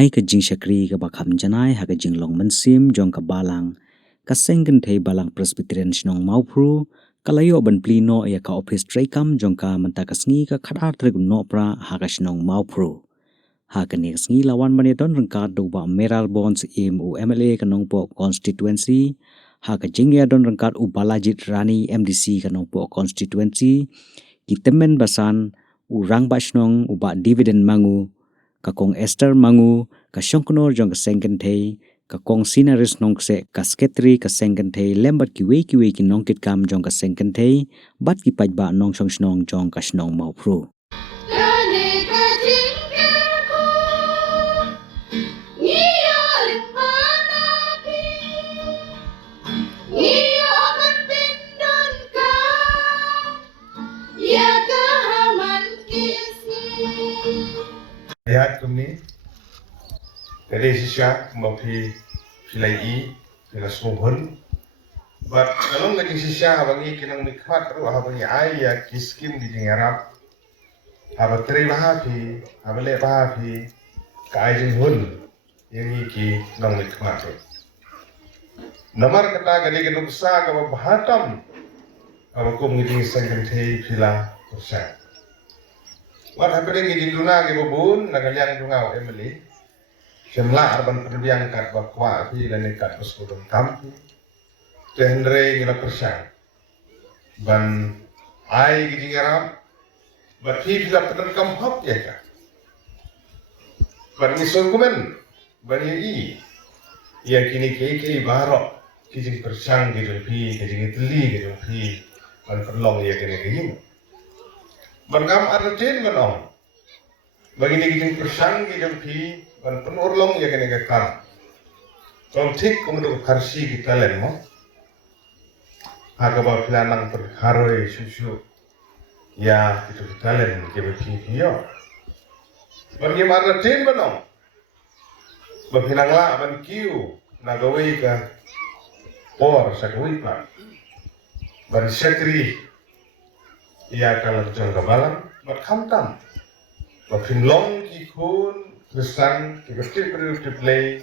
ai ka jing shakri ka bakham janai ha ka jing long mansim jong ka balang ka sengken thei balang presbyterian shnong maupru kalayo ban plino ya ka office traikam jong ka manta ka sngi ka khadar trek no pra ha ka shnong maupru ha ka nek sngi lawan mane don rangka do ba meral bonds im u mla ka nongpo constituency ha ka jing ya don rangkat u balajit rani mdc ka nongpo constituency kitemen basan u rang bashnong u ba dividend mangu kakong Esther mangu ka shongknor jong ka sengken thei kakong sinaris nongse ka sketri ka sengken thei lembat ki we ki nongkit kam jong ka sengken thei bat ki pajba nong shong snong jong ka snong maupru Ayat kami dari sisa maupun filai filasmuhun. But kalau nggak sisa bagi kinang nikmat ruh bagi ayat kiskim di Arab, apa teribahapi, apa lebahapi, kaijin hun yang iki nang nikmat. Nomor kata gadi genuk sa kau bahatam, apa kum ngiding sengken thei fila kursa. Wat hapedeng ngiding duna ke bubun nagaliang dungau Emily. Semla arban perbiang kat bakwa fi dan kat pesudung kampi. Tendre ngila kursa. Ban ai giding Arab bat fi fila pedang kamhop ya ka. Ban ngisor kumen ban i ya kini ke barok kijing persang gidung fi kijing teli gidung fi ban perlong ya kini kijing. Ban kam artin banong. Bagi kijing persang gidung fi ban penurlong ya kini kekar. Kalau tik kemudian karsi kita lemo. Agak bawa pelanang perharoi susu. Ya itu kita len kita video. Bagi artin banong. Bapinangla ban kiu nagawai ka por sagawai pa. Ban sekri ia kalah jong kabalang berkamtam. Bapinlong kikun kesan kikutip play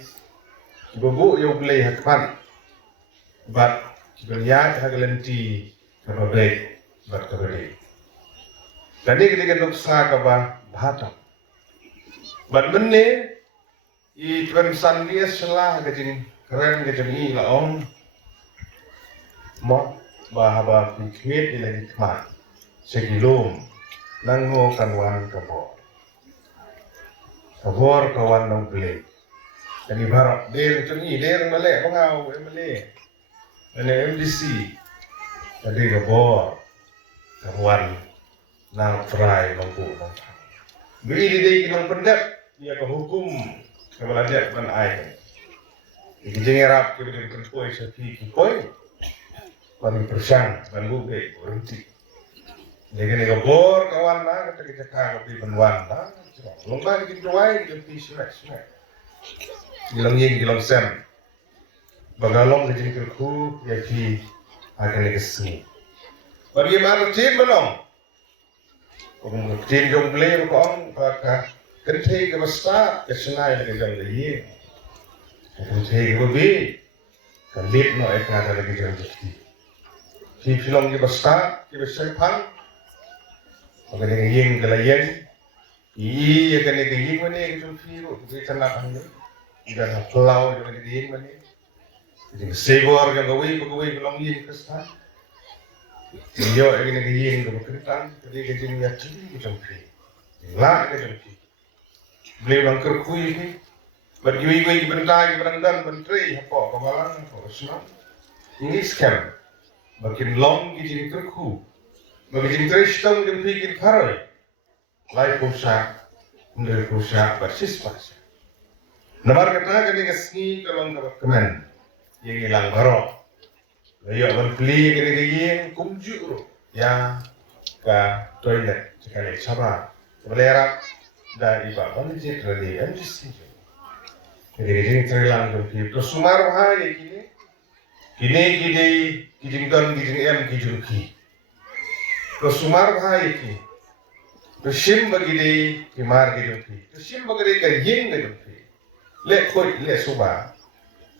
kibobo yo play hakpan. Bat kibeliat hagalenti kababek bat kababek. Tadi ketika nuksa kaba bahatam. Bat benne i pensan dia selah kejing keren kejing i laong mo bahaba pikir ila hikmat segilum nango kanwan kabor kawan nang beli dan ibarat der cungi der male pengau male MDC tadi kabor kawan nang fry nang beri di nang pendek ia ke hukum kalau ada ban ai kijing Arab ke betul koi sapi koi ban persang ban buke berhenti lagi nego bor kawan na kita ka ke banwan na lomba kita tuai kita pismek gilang ying gilang sem bagalong kijing kerku ya ki akan legasi bagi mana tin belum tin jong beli kong pakah kerja ke besar kesenai lagi jang lagi, kerja ke babi, kelit no ekada lagi jang jadi. Si film ke besar pang, maka dengan yeng kelayeng, iya kan dengan yeng mana yang tu firu, tu kena anu, dan pulau dengan yeng mana, jadi sebor yang gawi film yeng besar, iyo dengan yeng keberketan, jadi kerja ni jadi jang fi, lah jang fi. Beliau langkar kui ni, berjui bentai berangdan menteri apa kemalan apa semua ini scam, makin long gini kerku, makin teristang dan pikir karai, lai pusat bersis pas. Nomor kata kini kesini kalau nggak kemen, yang hilang barok, layak berbeli kini kumju ya ke toilet sekali sabar, belerap. Dari bapak ni jadi dari MDC. Jadi ini terhilang tu. Terus sumar bahaya kini kijing don kijing M kijing ki. Terus sumar bahaya kini. Terus sim bagi di kimar kijing ki. Terus sim bagi di kajing kijing ki. le khoi le suba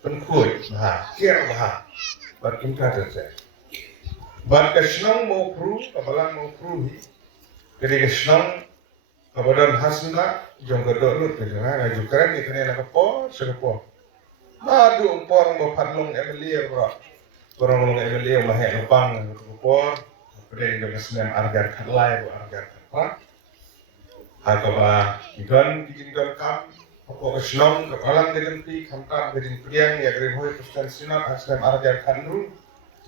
pen khoi ha kier ha bat kita terjadi bat kesnong mau pru kabalang mau pru hi kedi kesnong kabadan hasna jong kedok lut kesana na jukran di kene na kapo sekepo ma du porong mo padlong emelie bro porong long emelie ma he lupang kapo kedi de kesnem argar khatlai bu argar khatpa hakaba ikan kijingkan kam apa kesnong kabalang dengan pi kamtam dengan priang ya kere hoi pustan sinat hasnem argar khanru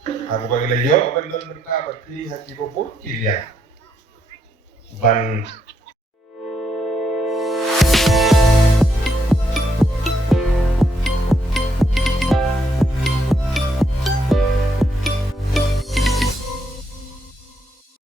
aku bagi leyo abandon berta berpi hati bobot kilia ban